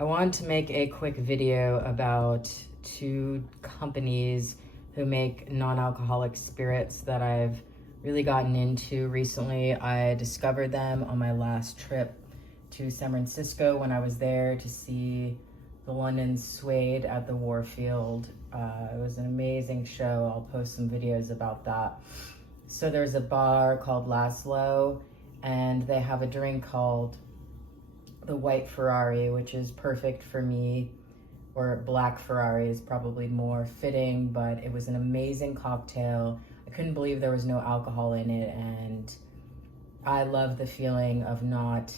I wanted to make a quick video about two companies who make non-alcoholic spirits that I've really gotten into recently. I discovered them on my last trip to San Francisco when I was there to see the London Suede at the Warfield. It was an amazing show. I'll post some videos about that. So there's a bar called Laszlo, and they have a drink called the White Ferrari, which is perfect for me, or Black Ferrari is probably more fitting, but it was an amazing cocktail. I couldn't believe there was no alcohol in it, and I love the feeling of not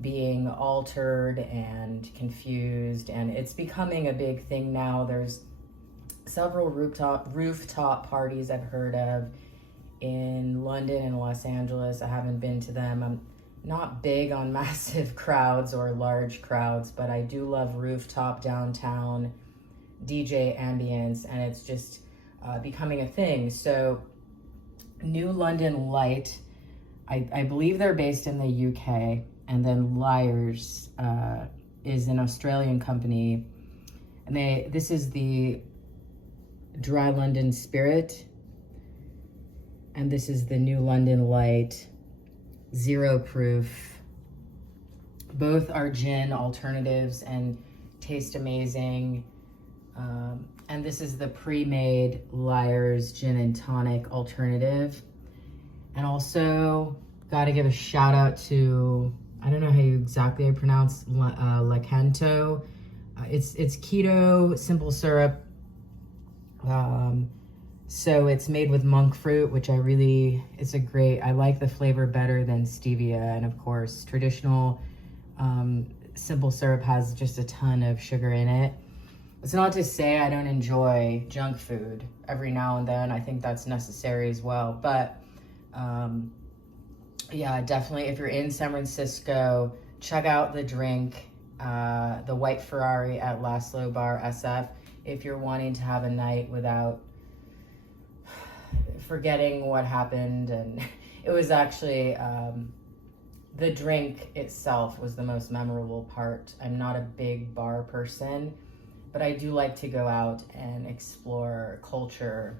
being altered and confused, and it's becoming a big thing now. There's several rooftop parties I've heard of in London and Los Angeles. I haven't been to them. I'm not big on massive crowds or large crowds, but I do love rooftop downtown DJ ambience, and it's just becoming a thing. So New London Light, I believe they're based in the UK, and then Lyre's is an Australian company, and this is the Dry London Spirit, and this is the New London Light 0 proof. Both are gin alternatives and taste amazing. And this is the pre-made Lyre's gin and tonic alternative. And also got to give a shout out to, I don't know how you exactly pronounce Lacanto. It's keto, simple syrup. So it's made with monk fruit, which I like the flavor better than stevia. And of course, traditional simple syrup has just a ton of sugar in it. It's not to say I don't enjoy junk food every now and then. I think that's necessary as well. But yeah, definitely if you're in San Francisco, check out the drink, the White Ferrari at Laszlo Bar SF, if you're wanting to have a night without forgetting what happened. And it was actually the drink itself was the most memorable part. I'm not a big bar person, but I do like to go out and explore culture.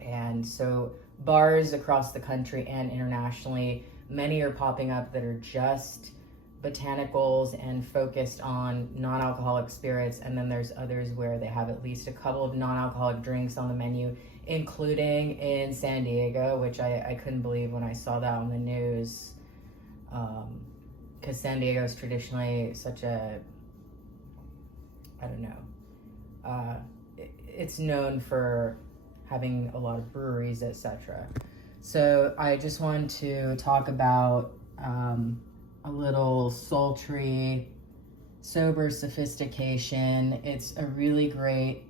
And so bars across the country and internationally, many are popping up that are just botanicals and focused on non-alcoholic spirits, and then there's others where they have at least a couple of non-alcoholic drinks on the menu, including in San Diego, which I couldn't believe when I saw that on the news, because San Diego is traditionally such a, I don't know, it's known for having a lot of breweries, etc. So I just wanted to talk about a little sultry, sober sophistication. It's a really great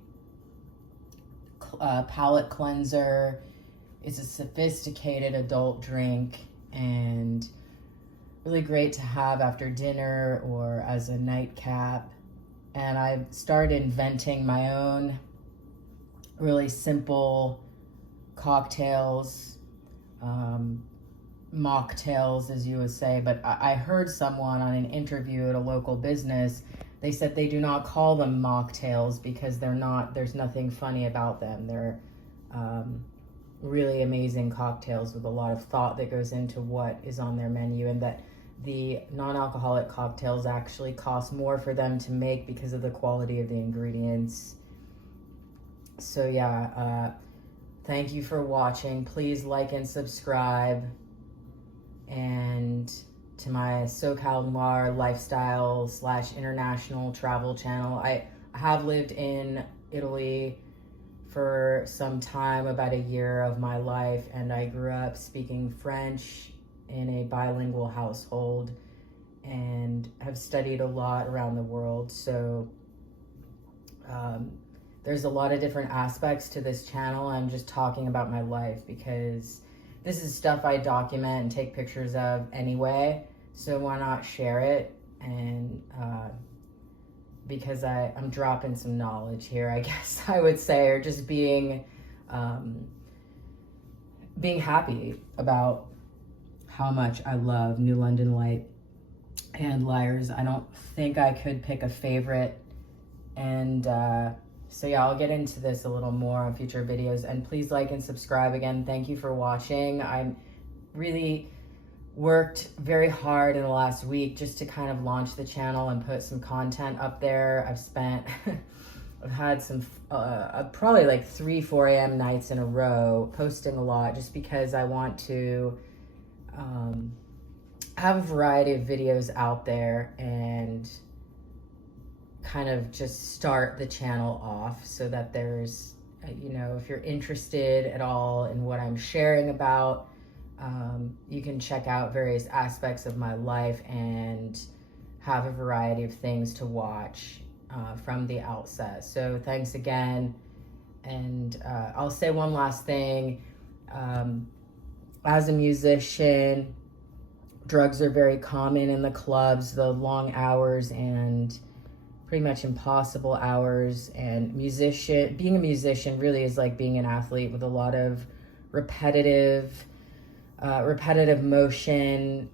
palate cleanser. It's a sophisticated adult drink and really great to have after dinner or as a nightcap. And I've started inventing my own really simple cocktails, mocktails, as you would say. But I heard someone on an interview at a local business, they said they do not call them mocktails because there's nothing funny about them. They're really amazing cocktails with a lot of thought that goes into what is on their menu, and that the non-alcoholic cocktails actually cost more for them to make because of the quality of the ingredients. So yeah, thank you for watching. Please like and subscribe. And to my SoCal Noir lifestyle / international travel channel. I have lived in Italy for some time, about a year of my life, and I grew up speaking French in a bilingual household and have studied a lot around the world. So there's a lot of different aspects to this channel. I'm just talking about my life because this is stuff I document and take pictures of anyway, so why not share it? And because I'm dropping some knowledge here, I guess I would say, or just being happy about how much I love New London Light and Lyres. I don't think I could pick a favorite. And so yeah, I'll get into this a little more on future videos. And please like and subscribe again. Thank you for watching. I'm really worked very hard in the last week just to kind of launch the channel and put some content up there. I've had some probably like 3-4 a.m. nights in a row posting a lot, just because I want to have a variety of videos out there and kind of just start the channel off so that there's, you know, if you're interested at all in what I'm sharing about, you can check out various aspects of my life and have a variety of things to watch from the outset. So thanks again. And I'll say one last thing. As a musician, drugs are very common in the clubs, the long hours and pretty much impossible hours. And being a musician really is like being an athlete with a lot of repetitive motion,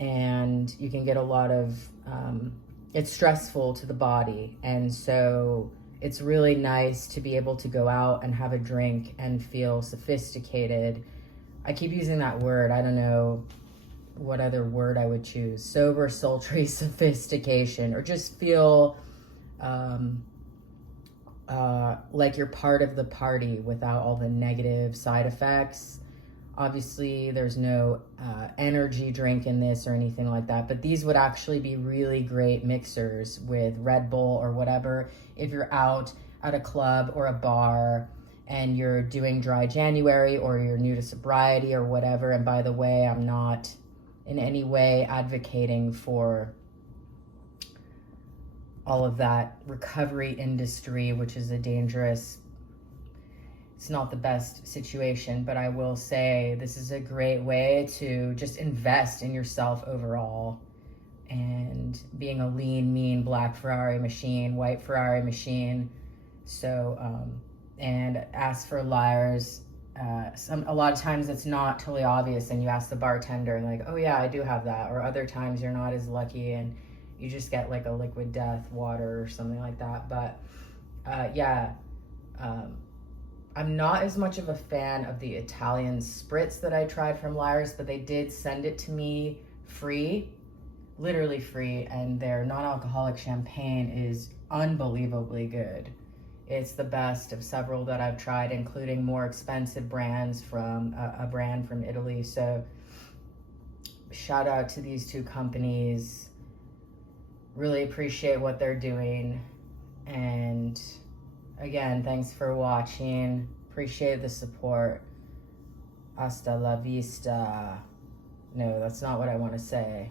and you can get a lot of, it's stressful to the body. And so it's really nice to be able to go out and have a drink and feel sophisticated. I keep using that word. I don't know what other word I would choose. Sober, sultry, sophistication, or just feel like you're part of the party without all the negative side effects. Obviously, there's no energy drink in this or anything like that, but these would actually be really great mixers with Red Bull or whatever if you're out at a club or a bar and you're doing dry January or you're new to sobriety or whatever. And by the way, I'm not in any way advocating for all of that recovery industry, which is a dangerous, it's not the best situation, but I will say this is a great way to just invest in yourself overall. And being a lean, mean black Ferrari machine, white Ferrari machine. So, and as for Lyres, a lot of times it's not totally obvious, and you ask the bartender and like, oh yeah, I do have that. Or other times you're not as lucky and you just get like a liquid death water or something like that. But I'm not as much of a fan of the Italian spritz that I tried from Lyre's, but they did send it to me free, literally free, and their non-alcoholic champagne is unbelievably good. It's the best of several that I've tried, including more expensive brands from a brand from Italy. So shout out to these two companies. Really appreciate what they're doing. And again, thanks for watching. Appreciate the support. Hasta la vista. No, that's not what I want to say.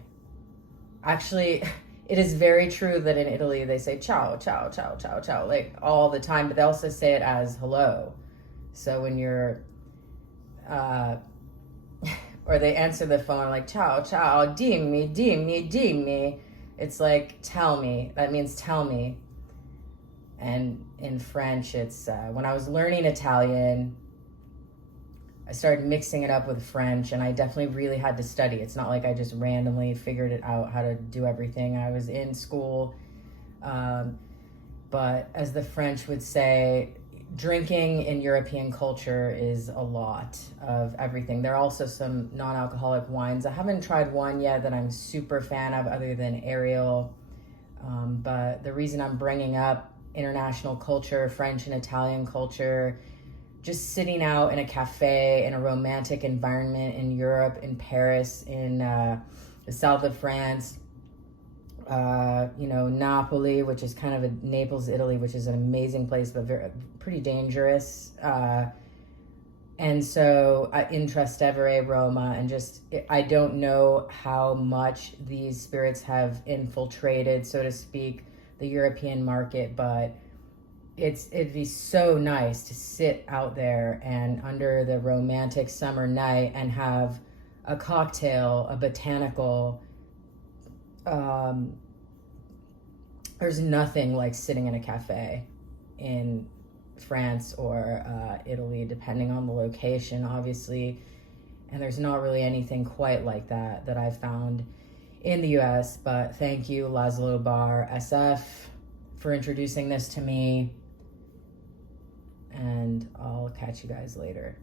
Actually, it is very true that in Italy they say ciao, ciao, ciao, ciao, ciao, like all the time, but they also say it as hello. So when you're, or they answer the phone like ciao, ciao, dimmi, dimmi, dimmi. It's like, tell me. That means tell me. And in French, it's, when I was learning Italian, I started mixing it up with French, and I definitely really had to study. It's not like I just randomly figured it out how to do everything. I was in school, but as the French would say, drinking in European culture is a lot of everything. There are also some non-alcoholic wines. I haven't tried one yet that I'm super fan of other than Ariel, but the reason I'm bringing up international culture, French and Italian culture, just sitting out in a cafe in a romantic environment in Europe, in Paris, in the south of France, Napoli, which is kind of Naples, Italy, which is an amazing place, but pretty dangerous. And so in Trastevere, Roma, and just, I don't know how much these spirits have infiltrated, so to speak, the European market, but it'd be so nice to sit out there and under the romantic summer night and have a cocktail, a botanical. There's nothing like sitting in a cafe in France or Italy, depending on the location, obviously. And there's not really anything quite like that I've found in the US. But thank you, Laszlo Bar SF, for introducing this to me. And I'll catch you guys later.